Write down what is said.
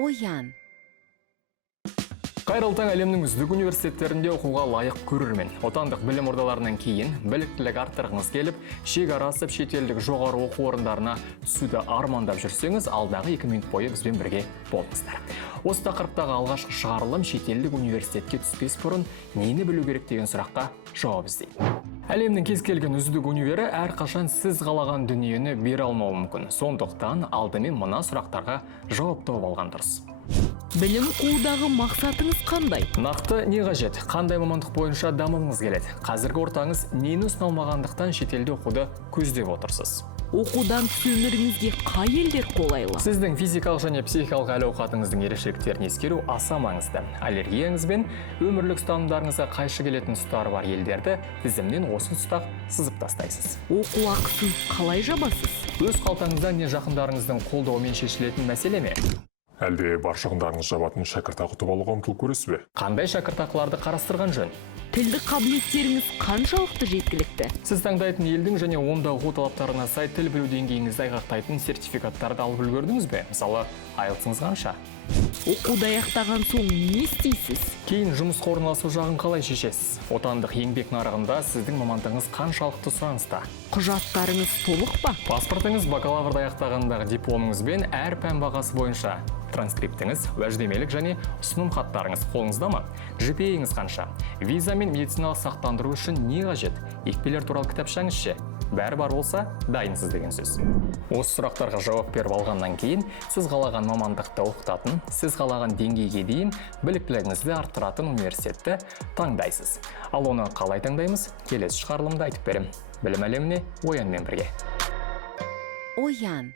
Оян. Қайырлы таң. Әлемнің үздік университеттерінде оқуға лайық көрермен. Отандық білім ордаларынан кейін біліктілік арттырғыңыз келіп, шекара асып шетелдік жоғары оқу орындарына түсуді армандап жүрсеңіз, алдағы 2 минут бойы бізбен бірге болыңыздар. Осы тақырыптағы алғашқы шығарылым шетелдік университетке түспес бұрын нені білу керек деген сұраққа жауап іздейді. Әлемнің кез келген үздік универі әрқашан сіз қалаған дүниені бере алмауы мүмкін. Сондықтан алдымен мына сұрақтарға жауап тауып алған дұрыс. Білім қуудағы мақсатыңыз қандай? Нақты не қажет? Қандай мамандық бойынша дамығыңыз келеді? Қазіргі ортаңыз нені ұсыналмағандықтан шетелде оқуды көздеп отырсыз? Оқудан тыс өміріңізге қай елдер қолайлы? Сіздің физикалық және психикалық әл-ауқатыңыздың ерекшеліктерін ескеру аса маңызды. Аллергияңыз бен өмірлік ұстанымдарыңызға қайшы келетін тұстары бар елдерді тізімнен осы тұста сызып тастайсыз. Оқу ақысын қалай жабасыз? Өз қалтаңызда не жақындарыңыздың қолдауымен шешілетін мәселе ме? Әлде бар шығындарыңыз жабатын шәкіртақы ұтып алуға ұмтылып көресіз бе? Қандай шәкіртақыларды қарастырған жөн? Тілдік қабілеттеріңіз қаншалықты жеткілікті? Сіз таңдайтын елдің және онда оқу талаптарына сай тіл білу деңгейіңізді айғақтайтын сертификаттарды алып үлгердіңіз бе? Мысалы, IELTS-ыңыз қанша? Оқуды аяқтаған соң не істейсіз? Кейін жұмысқа орналасу жағын қалай шешесіз? Отандық еңбек нарығында сіздің мамандығыңыз қаншалықты сұраныста? Құжаттарыңыз толық па? Паспортыңыз, бакалаврды аяқтағандағы дипломыңыз бен әр пән бағасы бойынша транскриптіңіз, уәждемелік және ұсыным хаттарыңыз қолыңызда ма? GPA-іңіз қанша? Виза мен медициналық сақтандыру үшін не қажет? Екпелер туралы кітапшаңыз ше? Бәрі бар болса, дайынсыз деген сөз. Осы сұрақтарға жауап беріп алғаннан кейін, сіз қалаған мамандықты оқытатын, сіз қалаған деңгейге дейін біліктілігіңізді арттыратын университетті таңдайсыз. Ал оны қалай таңдаймыз? Келесі шығарылымда айтып берем. Білім әлеміне Оянмен бірге. Оян.